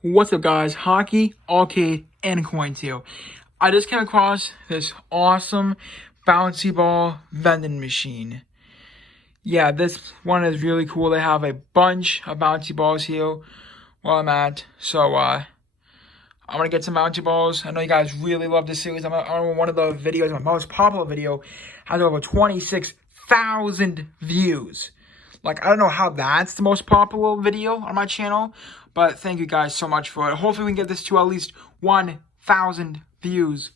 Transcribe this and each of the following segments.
What's up, guys? Hockey, arcade, and coins here. I just came across this awesome bouncy ball vending machine. Yeah, this one is really cool. They have a bunch of bouncy balls here where I'm at. So, I'm gonna get some bouncy balls. I know you guys really love this series. One of the videos, my most popular video, has over 26,000 views. Like, I don't know how that's the most popular video on my channel, but thank you guys so much for it. Hopefully we can get this to at least 1,000 views,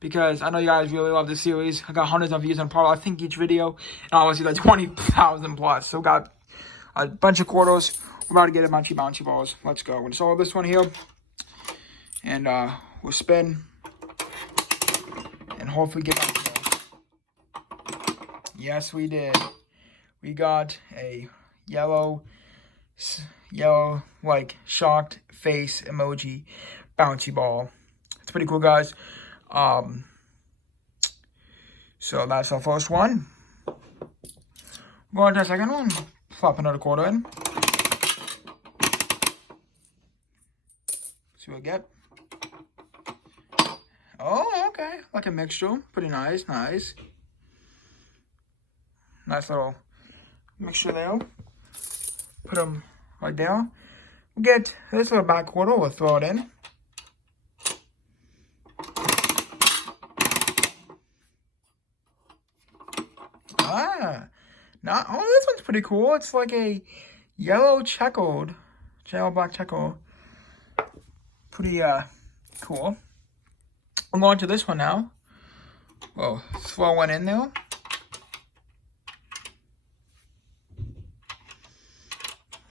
because I know you guys really love this series. I got hundreds of views on probably, I think, each video, and obviously like 20,000 plus. So we got a bunch of quarters. We're about to get a bunch of bouncy balls. Let's go. We'll solve this one here, and we'll spin, and hopefully get bouncy balls. Yes, we did. We got a yellow, like, shocked face emoji bouncy ball. It's pretty cool, guys. So that's our first one. Go on to the second one. Flop another quarter in. See what we get. Oh, okay. Like a mixture. Pretty nice, nice. Nice little mixture there. Put them right there. We'll get this little back quarter. We'll throw it in. Oh, this one's pretty cool. It's like a yellow black checker. Pretty cool. I'm going to this one now. We'll throw one in there.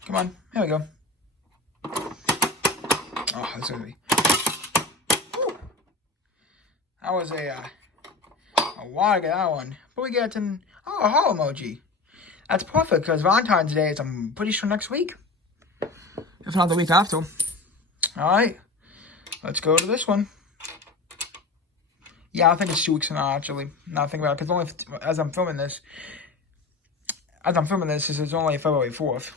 Come on, here we go. Oh, that's gonna be. Whew. That was a while to get that one. But we get a heart emoji. That's perfect, because Valentine's Day is, I'm pretty sure, next week. If not the week after. Alright. Let's go to this one. Yeah, I think it's 2 weeks from now, actually. Now think about it, because only as I'm filming this, it's only February 4th.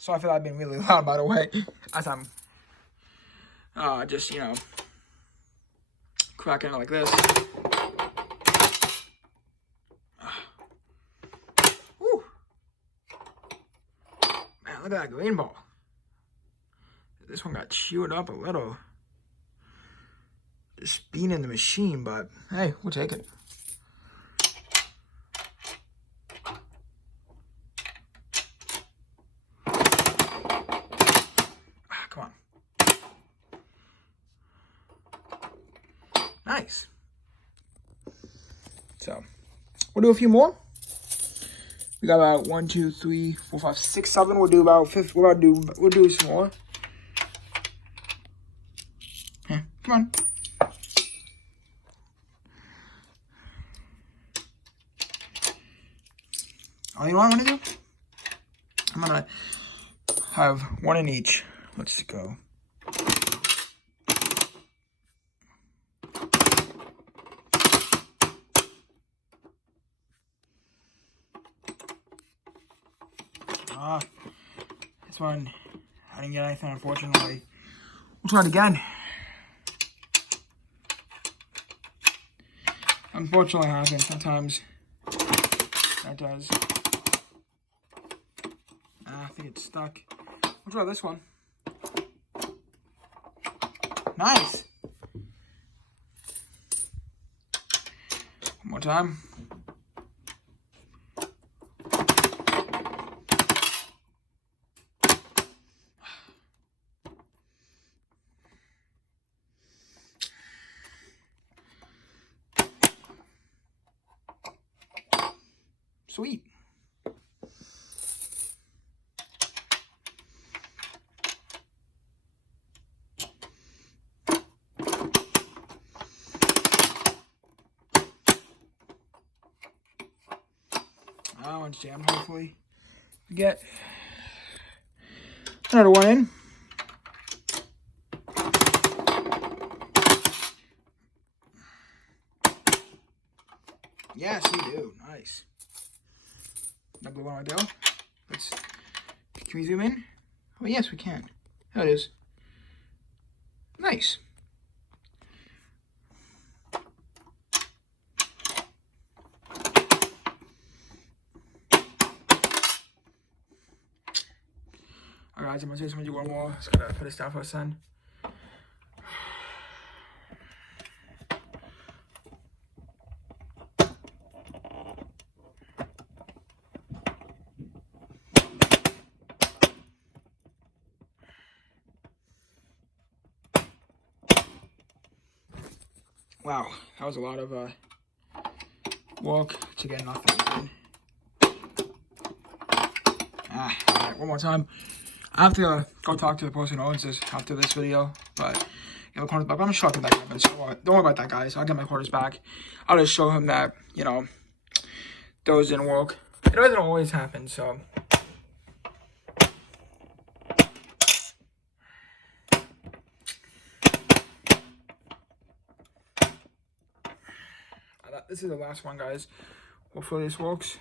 So I feel like I've been really loud, by the way, as I'm just, cracking it like this. Woo. Man, look at that green ball. This one got chewed up a little. Just being in the machine, but hey, we'll take it. Come on. Nice. So, we'll do a few more. We got about 1, 2, 3, 4, 5, 6, 7. We'll do about 5. We'll do some more. Yeah, come on. Oh, you know what I'm gonna do? I'm gonna have one in each. Let's go. This one, I didn't get anything, unfortunately. We'll try it again. Unfortunately, it happens sometimes. That does. I think it's stuck. We'll try this one. Nice. One more time. Sweet. That one's jammed, hopefully. Get another one in. Yes, we do. Nice. That good one right there. Let's Can we zoom in? Oh, yes, we can. There it is. Nice. Alright guys, I'm gonna say something to you one more. Just gotta put this down for a second. Wow, that was a lot of work to get nothing. Alright, one more time. I have to go talk to the person who owns this after this video, but you know, quarters back. I'm sure I'll get that happens. So don't worry about that, guys. I'll get my quarters back. I'll just show him that, you know, those didn't work. It doesn't always happen, so. This is the last one, guys. Hopefully this works.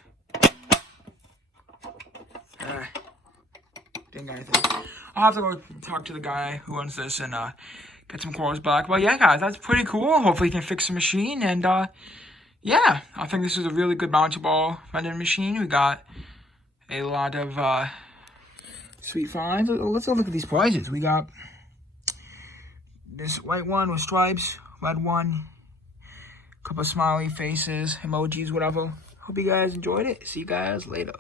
Didn't get anything. I'll have to go talk to the guy who owns this and get some quarters back. But yeah, guys, that's pretty cool. Hopefully he can fix the machine. And yeah, I think this is a really good bouncy ball vending machine. We got a lot of sweet finds. Let's look at these prizes. We got this white one with stripes, red one, a couple of smiley faces, emojis, whatever. Hope you guys enjoyed it. See you guys later.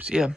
See ya.